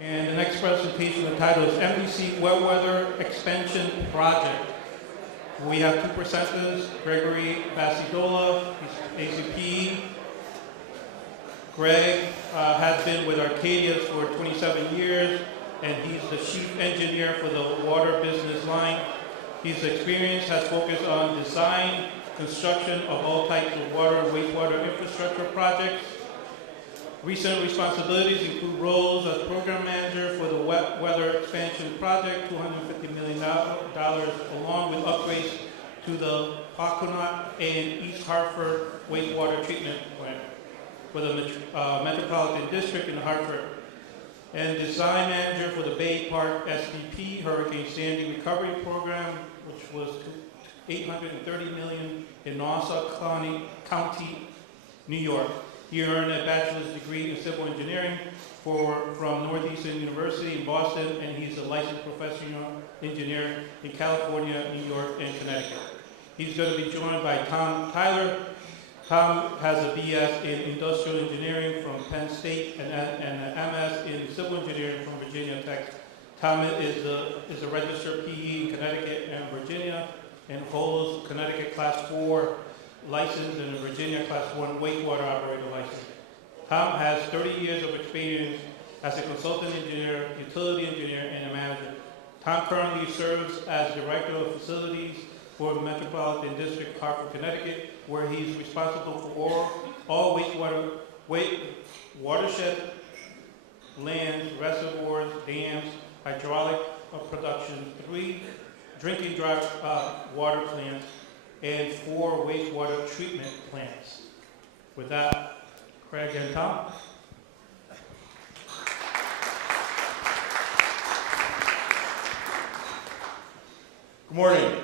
And the next presentation, the title is MDC Wet Weather Expansion Project. We have two presenters, Gregory Basidola, he's ACP. Greg has been with Arcadia for 27 years, and he's the chief engineer for the water business line. His experience has focused on design, construction of all types of water and wastewater infrastructure projects. Recent responsibilities include roles as program manager for the Wet Weather Expansion Project, $250 million, along with upgrades to the Paconac and East Hartford wastewater treatment plant for the Metropolitan District in Hartford. And design manager for the Bay Park SDP Hurricane Sandy Recovery Program, which was $830 million in Nassau County, New York. He earned a bachelor's degree in civil engineering from Northeastern University in Boston, and he's a licensed professional engineer in California, New York, and Connecticut. He's going to be joined by Tom Tyler. Tom has a BS in industrial engineering from Penn State and an MS in civil engineering from Virginia Tech. Tom is a registered PE in Connecticut and Virginia, and holds Connecticut Class 4 license and a Virginia Class 1 wastewater operator license. Tom has 30 years of experience as a consultant engineer, utility engineer, and a manager. Tom currently serves as Director of Facilities for the Metropolitan District, Hartford, Connecticut, where he's responsible for all wastewater, watershed, lands, reservoirs, dams, hydraulic production, 3 drinking dry water plants, and 4 wastewater treatment plants. With that, Craig and Tom. Good morning.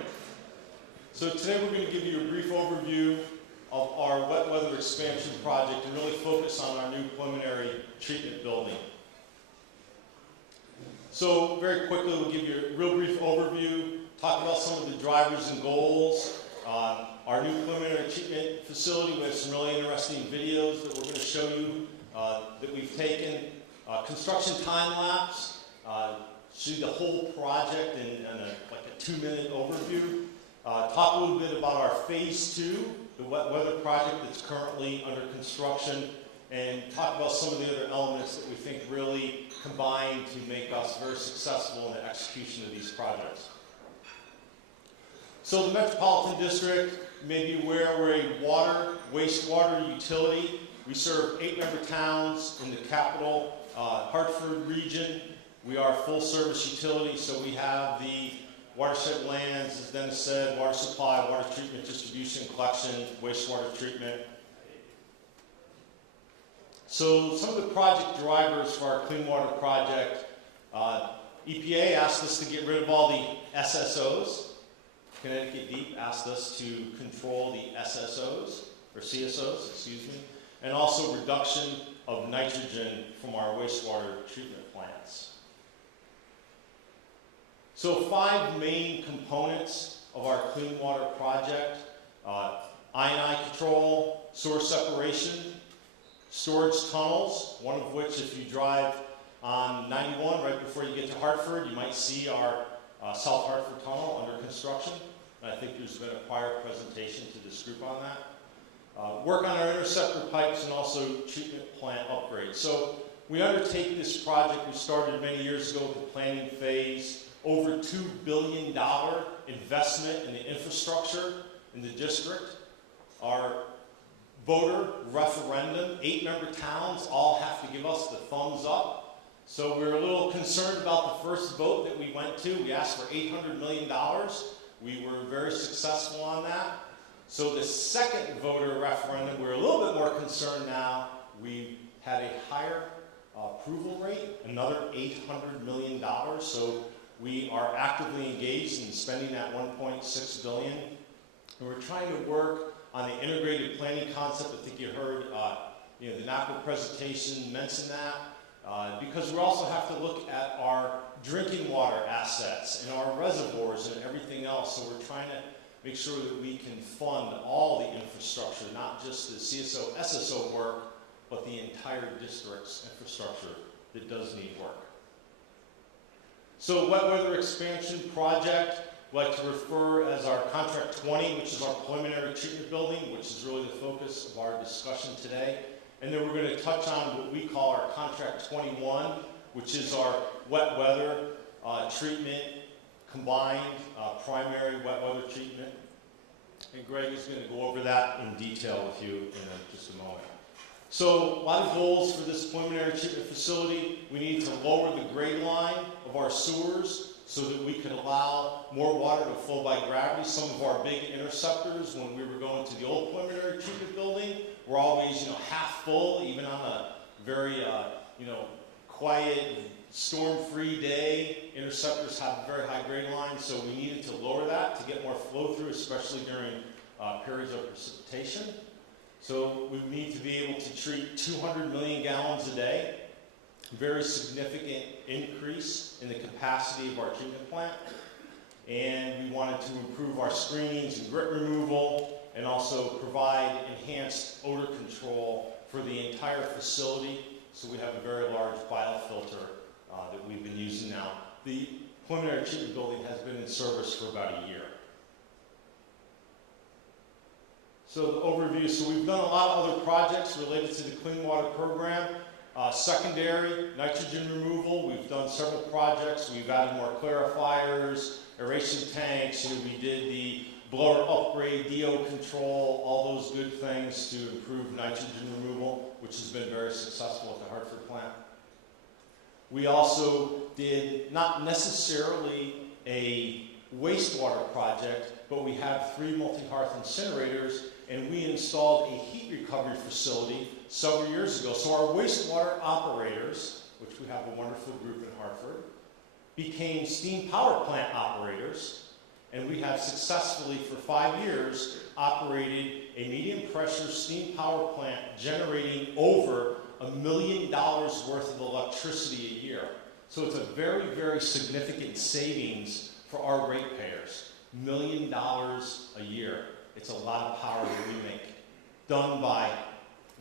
So today we're going to give you a brief overview of our wet weather expansion project and really focus on our new preliminary treatment building. So very quickly we'll give you a real brief overview, talk about some of the drivers and goals. Our new preliminary treatment facility, we have some really interesting videos that we're going to show you that we've taken. Construction time lapse, show you the whole project in like a 2-minute overview. Talk a little bit about our phase 2, the wet weather project that's currently under construction, and talk about some of the other elements that we think really combine to make us very successful in the execution of these projects. So the Metropolitan District, you may be aware, we're a water, wastewater utility. We serve 8 member towns in the capital, Hartford region. We are a full service utility, so we have the watershed lands, as Dennis said, water supply, water treatment, distribution, collection, wastewater treatment. So some of the project drivers for our clean water project, EPA asked us to get rid of all the SSOs. Connecticut DEEP asked us to control the SSOs, or CSOs, excuse me, and also reduction of nitrogen from our wastewater treatment plants. So 5 main components of our clean water project: I&I control, source separation, storage tunnels, one of which, if you drive on 91 right before you get to Hartford, you might see our South Hartford Tunnel under construction. And I think there's been a prior presentation to this group on that. Work on our interceptor pipes and also treatment plant upgrades. So we undertake this project, we started many years ago with the planning phase, over $2 billion investment in the infrastructure in the district. Our voter referendum, 8 member towns all have to give us the thumbs up. So we're a little concerned about the first vote that we went to. We asked for $800 million. We were very successful on that. So the second voter referendum, we're a little bit more concerned now. We had a higher approval rate, another $800 million. So we are actively engaged in spending that $1.6 billion. And we're trying to work on the integrated planning concept. I think you heard the NAPA presentation mention that. Because we also have to look at our drinking water assets and our reservoirs and everything else. So we're trying to make sure that we can fund all the infrastructure, not just the CSO, SSO work, but the entire district's infrastructure that does need work. So wet weather expansion project, we like to refer as our contract 20, which is our preliminary treatment building, which is really the focus of our discussion today. And then we're going to touch on what we call our contract 21, which is our wet weather treatment, combined primary wet weather treatment. And Greg is going to go over that in detail with you in just a moment. So a lot of goals for this preliminary treatment facility. We need to lower the grade line of our sewers so that we can allow more water to flow by gravity. Some of our big interceptors, when we were going to the old preliminary treatment building, were always, half full, even on a very, quiet, storm-free day. Interceptors have a very high grade line, so we needed to lower that to get more flow through, especially during periods of precipitation. So we need to be able to treat 200 million gallons a day, very significant increase in the capacity of our treatment plant. And we wanted to improve our screenings and grit removal and also provide enhanced odor control for the entire facility. So we have a very large biofilter that we've been using now. The preliminary treatment building has been in service for about a year. So the overview, so we've done a lot of other projects related to the Clean Water Program. Secondary, nitrogen removal, we've done several projects. We've added more clarifiers, aeration tanks, we did the blower upgrade, DO control, all those good things to improve nitrogen removal, which has been very successful at the Hartford plant. We also did not necessarily a wastewater project, but we have 3 multi-hearth incinerators, and we installed a heat recovery facility several years ago. So our wastewater operators, which we have a wonderful group in Hartford, became steam power plant operators, and we have successfully for 5 years operated a medium pressure steam power plant generating over $1 million worth of electricity a year. So it's a very, very significant savings for our ratepayers. $1 million a year. It's a lot of power that we make, done by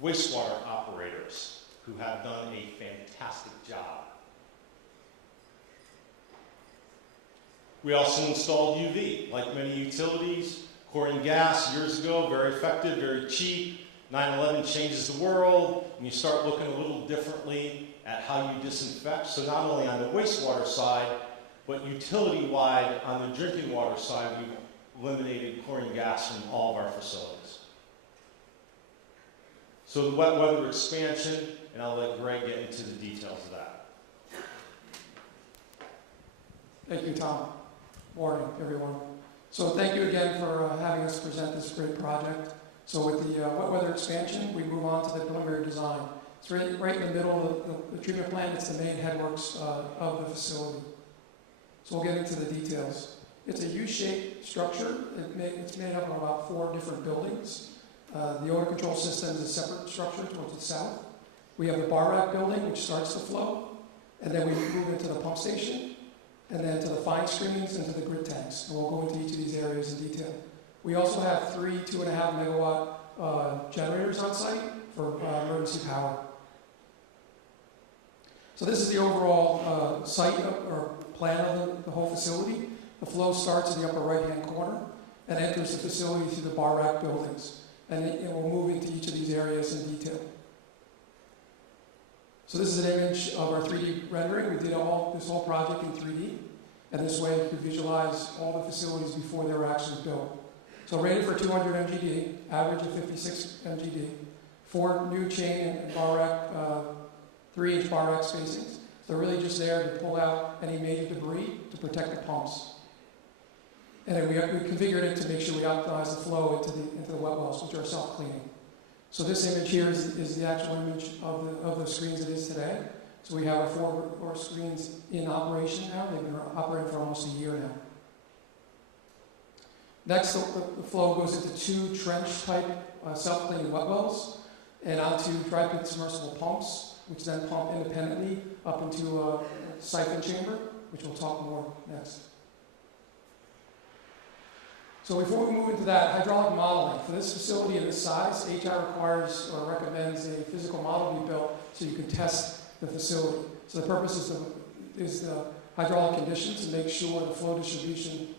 wastewater operators who have done a fantastic job. We also installed UV, like many utilities. Chlorine gas years ago, very effective, very cheap. 9/11 changes the world, and you start looking a little differently at how you disinfect. So not only on the wastewater side, but utility-wide on the drinking water side, we've eliminated chlorine gas from all of our facilities. So the wet weather expansion, and I'll let Greg get into the details of that. Thank you, Tom. Morning, everyone. So thank you again for having us present this great project. So with the wet weather expansion, we move on to the preliminary design. It's right in the middle of the treatment plant. It's the main headworks of the facility. So we'll get into the details. It's a U-shaped structure. It's made up of about 4 different buildings. The odor control system is a separate structure towards the south. We have the bar rack building, which starts the flow, and then we move into the pump station, and then to the fine screens and to the grid tanks. And we'll go into each of these areas in detail. We also have 3 2.5 megawatt generators on site for emergency power. So this is the overall site or plan of the whole facility. The flow starts in the upper right-hand corner and enters the facility through the bar rack buildings. And it will move into each of these areas in detail. So this is an image of our 3D rendering. We did this whole project in 3D. And this way you could visualize all the facilities before they were actually built. So rated for 200 MGD, average of 56 MGD. 4 new chain and bar rack, 3-inch bar rack spacings. They're really just there to pull out any major debris to protect the pumps. And then we configured it to make sure we optimize the flow into the wet wells, which are self-cleaning. So this image here is the actual image of the screens it is today. So we have our 4 screens in operation now. They've been operating for almost a year now. Next, the flow goes into 2 trench-type self-cleaning wet wells and onto dry pit submersible pumps, which then pump independently up into a siphon chamber, which we'll talk more next. So before we move into that, hydraulic modeling. For this facility and this size, HR requires or recommends a physical model be built so you can test the facility. So the purpose is to hydraulic conditions and make sure the flow distribution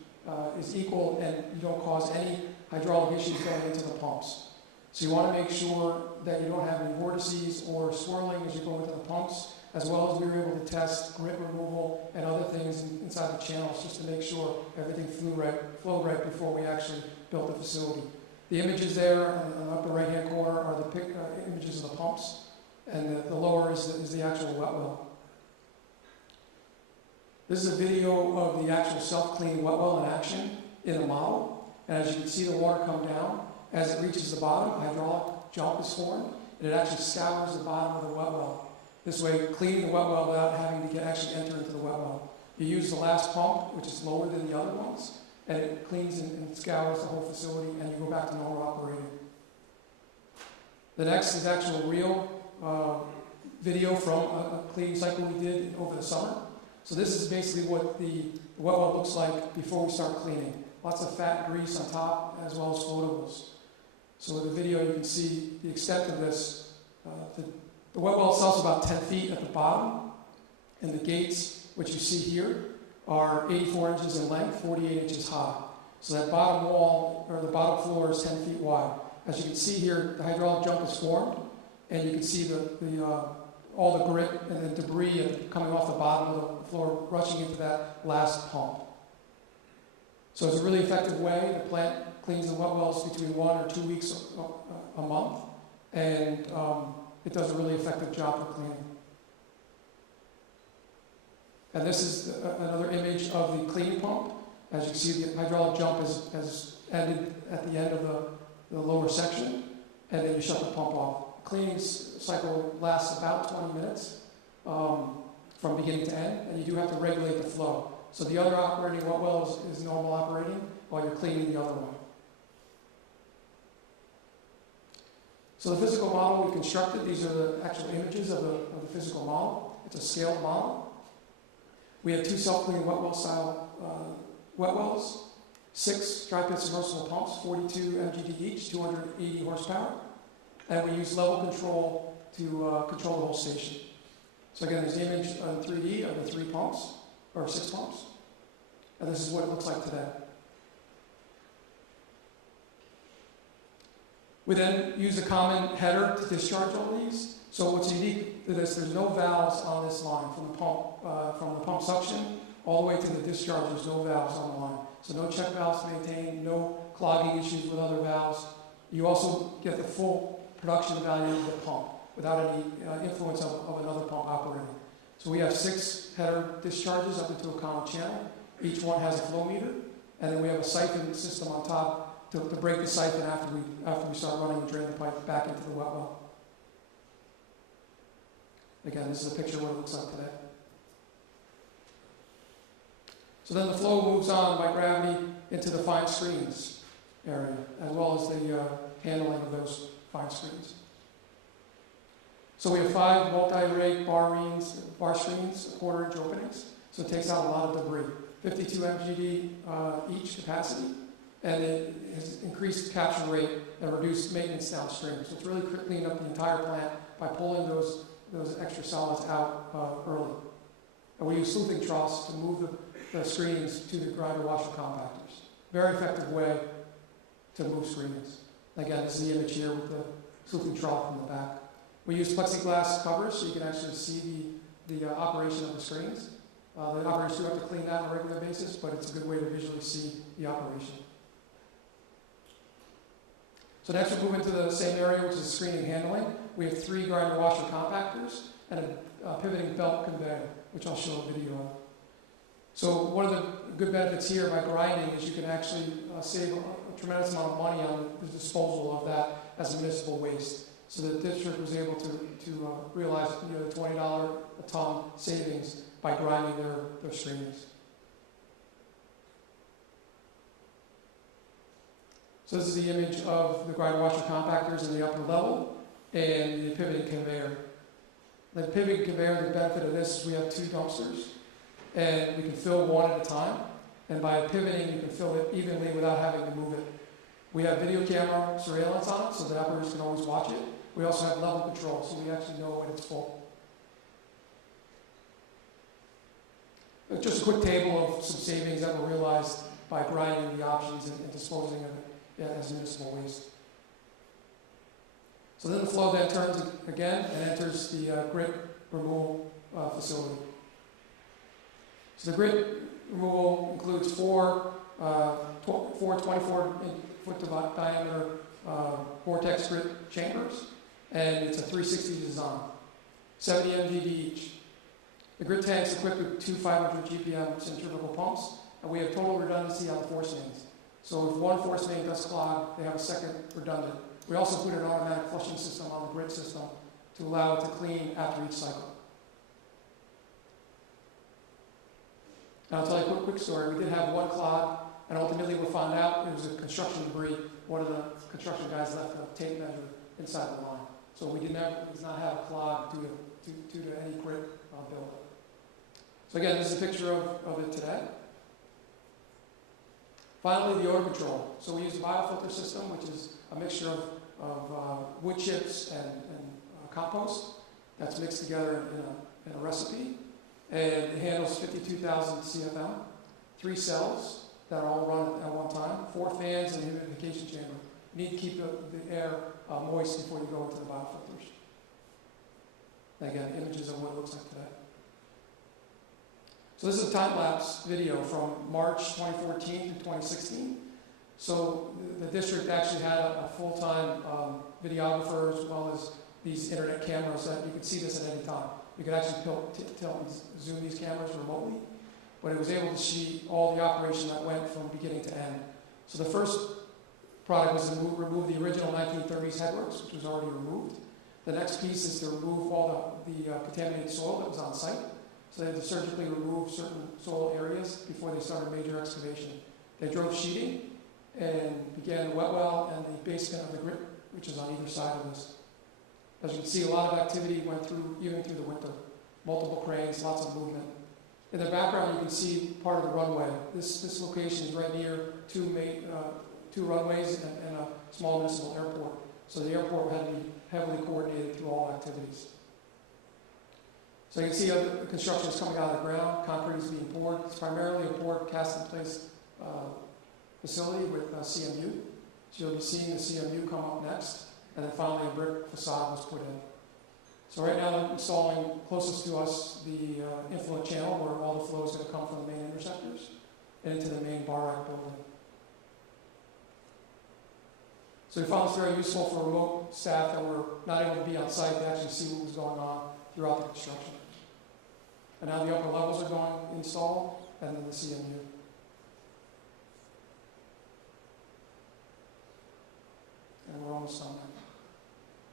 is equal and you don't cause any hydraulic issues going into the pumps. So you want to make sure that you don't have any vortices or swirling as you go into the pumps, as well as we were able to test grit removal and other things inside the channels just to make sure everything flowed right before we actually built the facility. The images there on the upper right-hand corner are the images of the pumps, and the lower is the actual wet well. This is a video of the actual self-cleaning wet well in action in a model. And as you can see the water come down, as it reaches the bottom, a hydraulic jump is formed, and it actually scours the bottom of the wet well. This way, cleaning the wet well without having to actually enter into the wet well. You use the last pump, which is lower than the other ones, and it cleans and scours the whole facility, and you go back to normal operating. The next is actual real video from a cleaning cycle we did over the summer. So this is basically what the wet well looks like before we start cleaning. Lots of fat grease on top, as well as floatables. So in the video, you can see the extent of this. The wet well itself is about 10 feet at the bottom, and the gates, which you see here, are 84 inches in length, 48 inches high. So that bottom wall, or the bottom floor, is 10 feet wide. As you can see here, the hydraulic jump is formed, and you can see all the grit and the debris coming off the bottom of the floor, rushing into that last pump. So it's a really effective way. The plant cleans the wet wells between 1 or 2 weeks a month, and it does a really effective job for cleaning. And this is another image of the cleaning pump. As you can see, the hydraulic jump has ended at the end of the lower section, and then you shut the pump off. The cleaning cycle lasts about 20 minutes from beginning to end, and you do have to regulate the flow. So the other operating wet well is normal operating while you're cleaning the other one. So the physical model we constructed, these are the actual images of the physical model. It's a scaled model. We have 2 self-cleaning wet well style wet wells, 6 dry pit submersible pumps, 42 MGD each, 280 horsepower, and we use level control to control the whole station. So again, there's the image in 3D of the 3 pumps, or 6 pumps, and this is what it looks like today. We then use a common header to discharge all these. So what's unique to this, there's no valves on this line from the pump suction all the way to the discharge. There's no valves on the line. So no check valves maintained, no clogging issues with other valves. You also get the full production value of the pump without any influence of another pump operating. So we have 6 header discharges up into a common channel. Each one has a flow meter, and then we have a siphon system on top to break the siphon after we start running and drain the pipe back into the wet well. Again, this is a picture of what it looks like today. So then the flow moves on by gravity into the fine screens area, as well as the handling of those fine screens. So we have 5 multi-rig bar screens, 1/4-inch openings, so it takes out a lot of debris. 52 MGD each capacity, and it has increased capture rate and reduced maintenance downstream. So it's really cleaned up the entire plant by pulling those extra solids out early. And we use sleuthing troughs to move the screens to the grinder washer compactors. Very effective way to move screens. Again, this is the image here with the sleuthing trough in the back. We use plexiglass covers so you can actually see the operation of the screens. The operators do have to clean that on a regular basis, but it's a good way to visually see the operation. So next we'll move into the same area, which is screening and handling. We have 3 grinder washer compactors and a pivoting belt conveyor, which I'll show a video of. So one of the good benefits here by grinding is you can actually save a tremendous amount of money on the disposal of that as a municipal waste. So the district was able to realize the $20 a ton savings by grinding their screens. So this is the image of the grinder washer compactors in the upper level and the pivoting conveyor. The pivoting conveyor, the benefit of this is we have 2 dumpsters, and we can fill one at a time. And by pivoting, you can fill it evenly without having to move it. We have video camera surveillance on it, so the operators can always watch it. We also have level control, so we actually know when it's full. Just a quick table of some savings that were realized by grinding the options and disposing of it as municipal waste. So then the flow then turns again and enters the grit removal facility. So the grit removal includes four 24-foot diameter vortex grit chambers, and it's a 360 design, 70 MGD each. The grit tank is equipped with two 500 GPM centrifugal pumps, and we have total redundancy on the force mains. So if one force main does clog, they have a second redundant. We also put an automatic flushing system on the grit system to allow it to clean after each cycle. Now I'll tell you a quick story. We did have one clog, and ultimately we found out it was a construction debris. One of the construction guys left a tape measure inside the line. So we did not have a clog due to any grit buildup. So again, this is a picture of it today. Finally, the odor control. So we use a biofilter system, which is a mixture of wood chips and compost that's mixed together in a recipe. And it handles 52,000 CFM, 3 cells that are all run at one time, 4 fans and a humidification chamber. You need to keep the air moist before you go into the biofilters. And again, images of what it looks like today. So this is a time-lapse video from March 2014 to 2016. So the district actually had a full-time videographer as well as these internet cameras that you could see this at any time. You could actually zoom these cameras remotely, but it was able to see all the operation that went from beginning to end. So the first product was to remove the original 1930s headworks, which was already removed. The next piece is to remove all the contaminated soil that was on site. So they had to surgically remove certain soil areas before they started major excavation. They drove sheeting and began the wet well and the basement of the grit, which is on either side of this. As you can see, a lot of activity went through, even through the winter. Multiple cranes, lots of movement. In the background, you can see part of the runway. This location is right near two runways and a small municipal airport. So the airport had to be heavily coordinated through all activities. So you can see the construction is coming out of the ground. Concrete is being poured. It's primarily a poured cast-in-place facility with CMU. So you'll be seeing the CMU come up next. And then finally a brick facade was put in. So right now they're installing closest to us the influent channel where all the flow is going to come from the main interceptors and into the main bar rack building. So we found this very useful for remote staff that were not able to be on site to actually see what was going on throughout the construction. And now the upper levels are going installed, and then the CMU. And we're almost done there.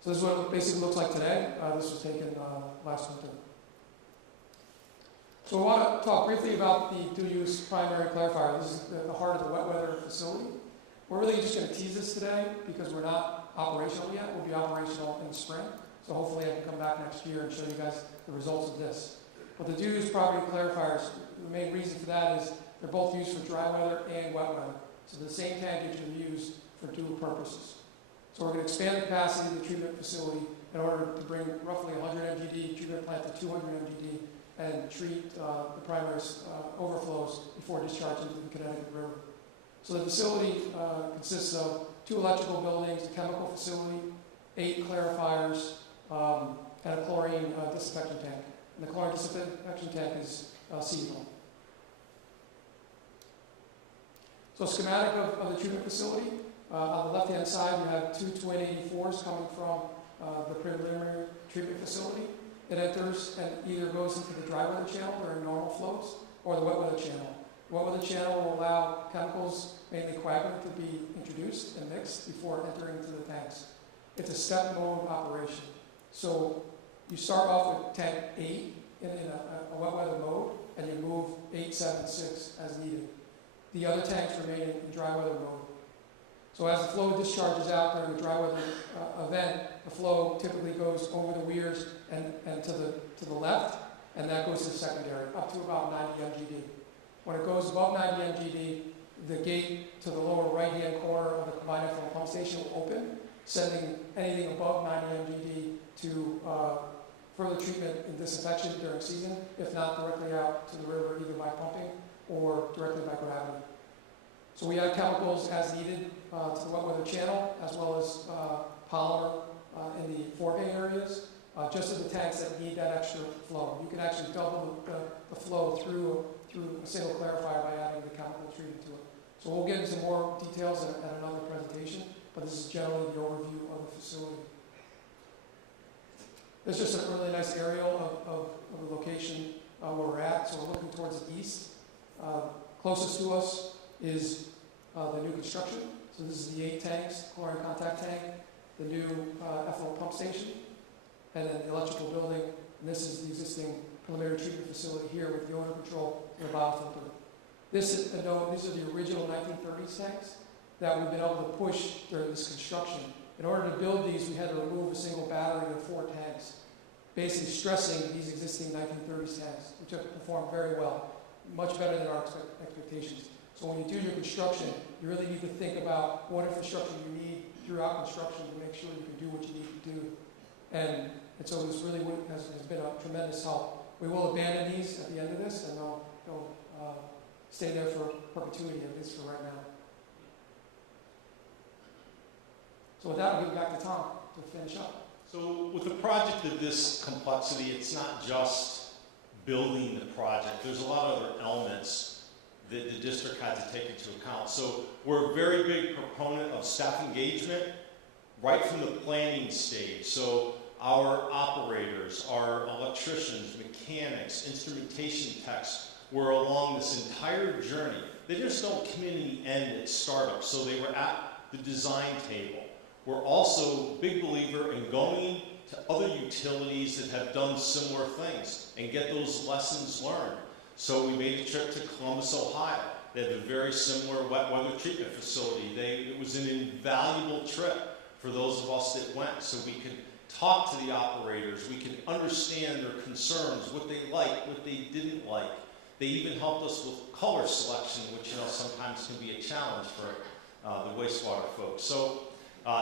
So this is what it basically looks like today. This was taken last winter. So I want to talk briefly about the dual-use primary clarifier. This is the heart of the wet weather facility. We're really just going to tease this today because we're not operational yet. We'll be operational in the spring. So hopefully I can come back next year and show you guys the results of this. But the dual-use property clarifiers, the main reason for that is they're both used for dry weather and wet weather. So the same tank can be used for dual purposes. So we're going to expand the capacity of the treatment facility in order to bring roughly 100 MGD treatment plant to 200 MGD and treat the primary overflows before discharge into the Connecticut River. So the facility consists of 2 electrical buildings, a chemical facility, 8 clarifiers, and a chlorine disinfection tank. And the chlorine disinfection tank is seasonal. So schematic of the treatment facility. On the left-hand side, you have 2 twin 84s coming from the preliminary treatment facility. It enters and either goes into the dry weather channel during normal flows or the wet weather channel. The wet weather channel will allow chemicals, mainly coagulant, to be introduced and mixed before entering into the tanks. It's a step mode operation. So you start off with tank 8 in a wet weather mode, and you move 8, 7, 6 as needed. The other tanks remain in dry weather mode. So as the flow discharges out during a dry weather event, the flow typically goes over the weirs and to the left, and that goes to the secondary, up to about 90 MGD. When it goes above 90 MGD, the gate to the lower right-hand corner of the combined effluent pump station will open, sending anything above 90 MGD to further treatment and disinfection during season, if not directly out to the river, either by pumping or directly by gravity. So we add chemicals as needed to the wet weather channel, as well as polymer in the forebay areas, just in the tanks that need that extra flow. You can actually double the flow through a single clarifier by adding the chemical treatment to it. So we'll get into more details at another presentation, but this is generally the overview of the facility. This is just a really nice aerial of the location where we're at. So we're looking towards the east. Closest to us is the new construction. So this is the 8 tanks, chlorine contact tank, the new ethanol pump station, and then the electrical building. And this is the existing preliminary treatment facility here with the odor control and the biofilter. These are the original 1930s tanks that we've been able to push during this construction. In order to build these, we had to remove a single battery of 4 tanks, basically stressing these existing 1930s tanks, which have performed very well, much better than our expectations. So when you do your construction, you really need to think about what infrastructure you need throughout construction to make sure you can do what you need to do. And so this really has been a tremendous help. We will abandon these at the end of this, and they'll stay there for perpetuity, at least for right now. So with that, I'll give it back to Tom to finish up. So with a project of this complexity, it's not just building the project. There's a lot of other elements that the district had to take into account. So we're a very big proponent of staff engagement right from the planning stage. So our operators, our electricians, mechanics, instrumentation techs were along this entire journey. They just don't come in the end at startup. So they were at the design table. We're also a big believer in going to other utilities that have done similar things and get those lessons learned. So we made a trip to Columbus, Ohio. They have a very similar wet weather treatment facility. It was an invaluable trip for those of us that went, so we could talk to the operators, we could understand their concerns, what they liked, what they didn't like. They even helped us with color selection, which sometimes can be a challenge for the wastewater folks. So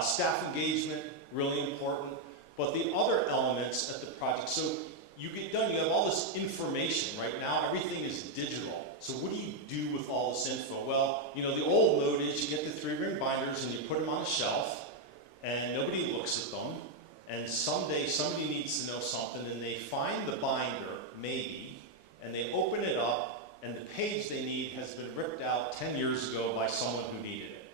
staff engagement, really important. But the other elements at the project, so you get done, you have all this information. Right now, everything is digital. So what do you do with all this info? Well, the old mode is you get the 3-ring binders and you put them on a shelf, and nobody looks at them. And someday somebody needs to know something, and they find the binder, maybe, and they open it up, and the page they need has been ripped out 10 years ago by someone who needed it.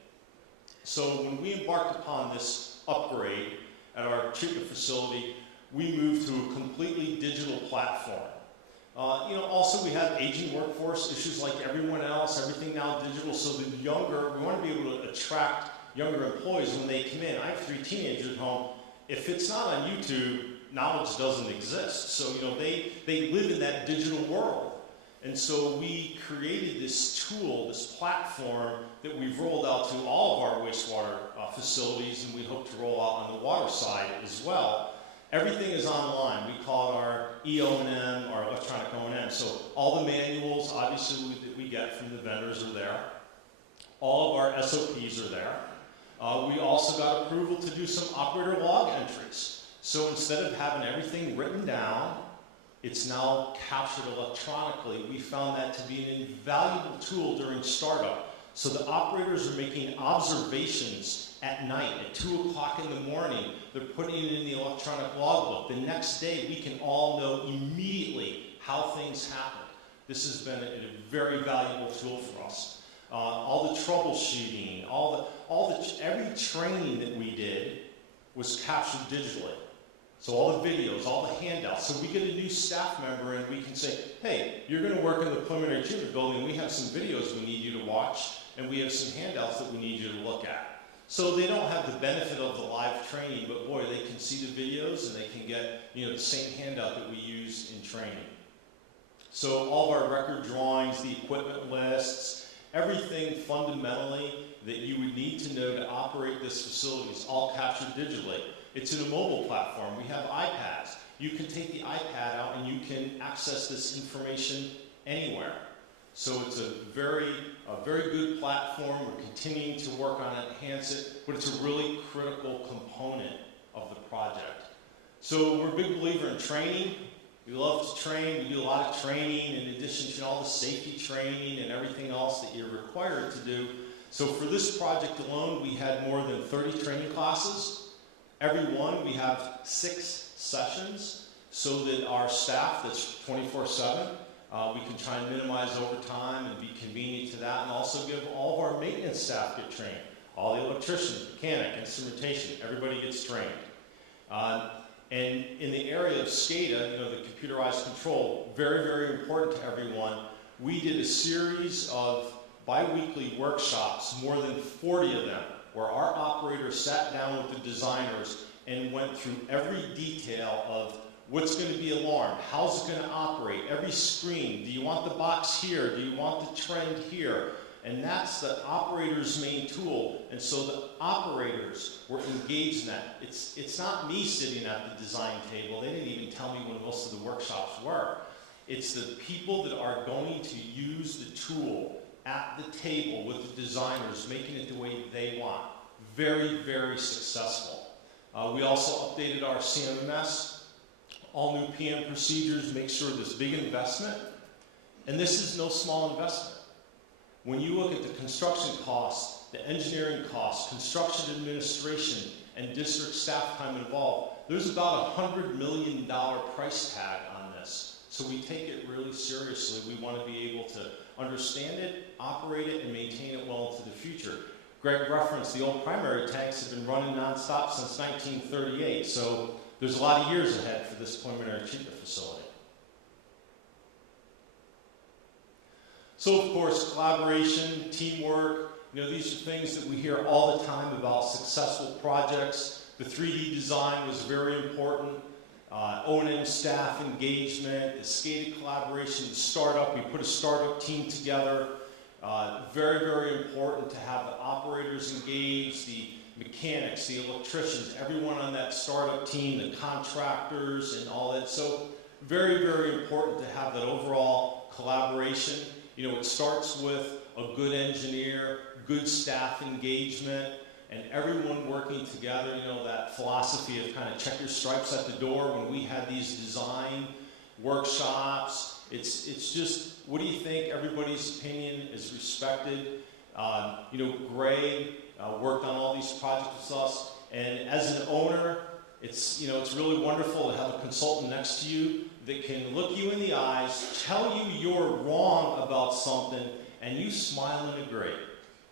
So when we embarked upon this upgrade at our treatment facility, we moved to a completely digital platform. Also we have aging workforce issues like everyone else, everything now digital, so we want to be able to attract younger employees when they come in. I have 3 teenagers at home. If it's not on YouTube, knowledge doesn't exist. So, they live in that digital world. And so we created this tool, this platform that we've rolled out to all of our wastewater facilities, and we hope to roll out on the water side as well. Everything is online. We call it our EO&M, our electronic O&M. So all the manuals, obviously, that we get from the vendors are there. All of our SOPs are there. We also got approval to do some operator log entries. So instead of having everything written down, it's now captured electronically. We found that to be an invaluable tool during startup. So the operators are making observations at night, at 2 o'clock in the morning. They're putting it in the electronic logbook. The next day, we can all know immediately how things happened. This has been a very valuable tool for us. All the troubleshooting, every training that we did was captured digitally. So all the videos, all the handouts. So we get a new staff member and we can say, hey, you're going to work in the preliminary treatment building. We have some videos we need you to watch, and we have some handouts that we need you to look at. So they don't have the benefit of the live training, but boy, they can see the videos and they can get the same handout that we use in training. So all of our record drawings, the equipment lists, everything fundamentally that you would need to know to operate this facility is all captured digitally. It's in a mobile platform. We have iPads. You can take the iPad out and you can access this information anywhere. So it's a very good platform. We're continuing to work on it, enhance it, but it's a really critical component of the project. So we're a big believer in training. We love to train. We do a lot of training in addition to all the safety training and everything else that you're required to do. So for this project alone, we had more than 30 training classes. Every one, we have 6 sessions so that our staff, that's 24/7, we can try and minimize overtime and be convenient to that, and also give all of our maintenance staff get trained. All the electricians, mechanic, instrumentation, everybody gets trained. And in the area of SCADA, you know, the computerized control, very, very important to everyone. We did a series of bi-weekly workshops, more than 40 of them, where our operators sat down with the designers and went through every detail of what's going to be alarmed, how's it going to operate, every screen, do you want the box here, do you want the trend here? And that's the operator's main tool. And so the operators were engaged in that. It's not me sitting at the design table. They didn't even tell me when most of the workshops were. It's the people that are going to use the tool at the table with the designers, making it the way they want. Very, very successful. We also updated our CMMS, all new PM procedures, make sure this big investment. And this is no small investment. When you look at the construction costs, the engineering costs, construction administration, and district staff time involved, there's about a $100 million price tag on this. So we take it really seriously. We want to be able to understand it, operate it, and maintain it well into the future. Greg referenced the old primary tanks have been running nonstop since 1938, so there's a lot of years ahead for this preliminary treatment facility. So of course, collaboration, teamwork, you know, these are things that we hear all the time about successful projects. The 3D design was very important. O&M staff engagement, the SCADA collaboration, the startup, we put a startup team together. Very, very important to have the operators engaged, the mechanics, the electricians, everyone on that startup team, the contractors and all that. So very, very important to have that overall collaboration. You know, it starts with a good engineer, good staff engagement, and everyone working together. You know, that philosophy of kind of check your stripes at the door. When we had these design workshops, it's just, what do you think? Everybody's opinion is respected. You know, Greg worked on all these projects with us, and as an owner, it's, you know, it's really wonderful to have a consultant next to you that can look you in the eyes, tell you you're wrong about something, and you smile and agree.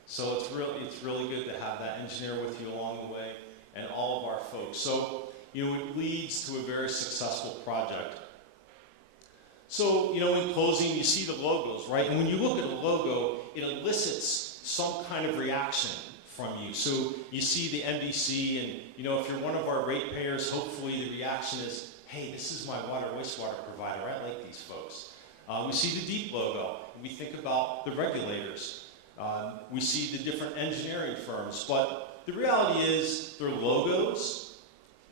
So it's really good to have that engineer with you along the way, and all of our folks. So, you know, it leads to a very successful project. So, you know, in closing, you see the logos, right? And when you look at a logo, it elicits some kind of reaction from you. So you see the NBC, and, you know, if you're one of our ratepayers, hopefully the reaction is, hey, this is my water wastewater provider. I like these folks. We see the DEEP logo. We think about the regulators. We see the different engineering firms. But the reality is, they're logos.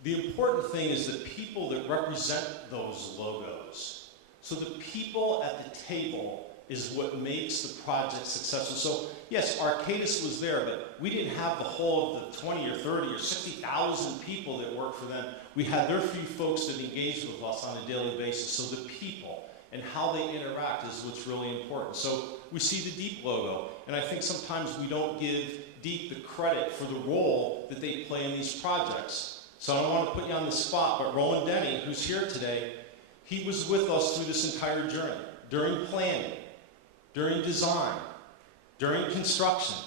The important thing is the people that represent those logos. So the people at the table is what makes the project successful. So yes, Arcadis was there, but we didn't have the whole of the 20 or 30 or 60,000 people that work for them. We had their few folks that engaged with us on a daily basis. So the people and how they interact is what's really important. So we see the DEEP logo, and I think sometimes we don't give DEEP the credit for the role that they play in these projects. So I don't want to put you on the spot, but Roland Denny, who's here today, he was with us through this entire journey, during planning, during design, during construction,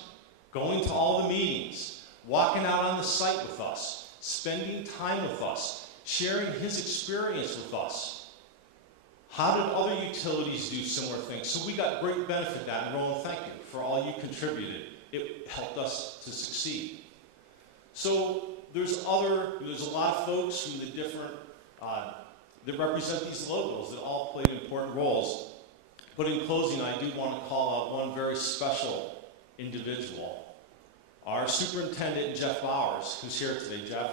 going to all the meetings, walking out on the site with us, spending time with us, sharing his experience with us. How did other utilities do similar things? So we got great benefit of that, and Roland, thank you for all you contributed. It helped us to succeed. So there's a lot of folks from the different, that represent these logos that all played important roles. But in closing, I do want to call out one very special individual. Our superintendent, Jeff Bowers, who's here today. Jeff.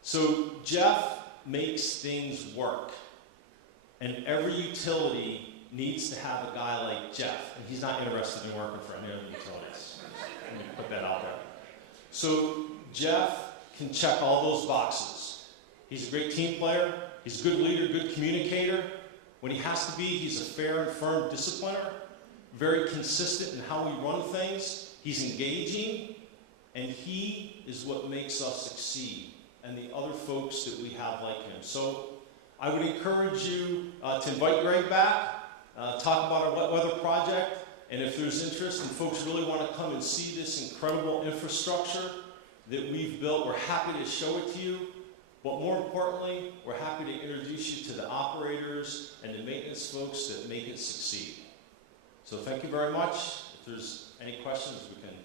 So Jeff makes things work. And every utility needs to have a guy like Jeff. And he's not interested in working for any other utilities. Let me put that out there. So Jeff can check all those boxes. He's a great team player. He's a good leader, good communicator. When he has to be, he's a fair and firm discipliner, very consistent in how we run things. He's engaging, and he is what makes us succeed, and the other folks that we have like him. So I would encourage you to invite Greg back, talk about our wet weather project, and if there's interest and folks really want to come and see this incredible infrastructure that we've built, we're happy to show it to you. But more importantly, we're happy to introduce you to the operators and the maintenance folks that make it succeed. So thank you very much. If there's any questions, we can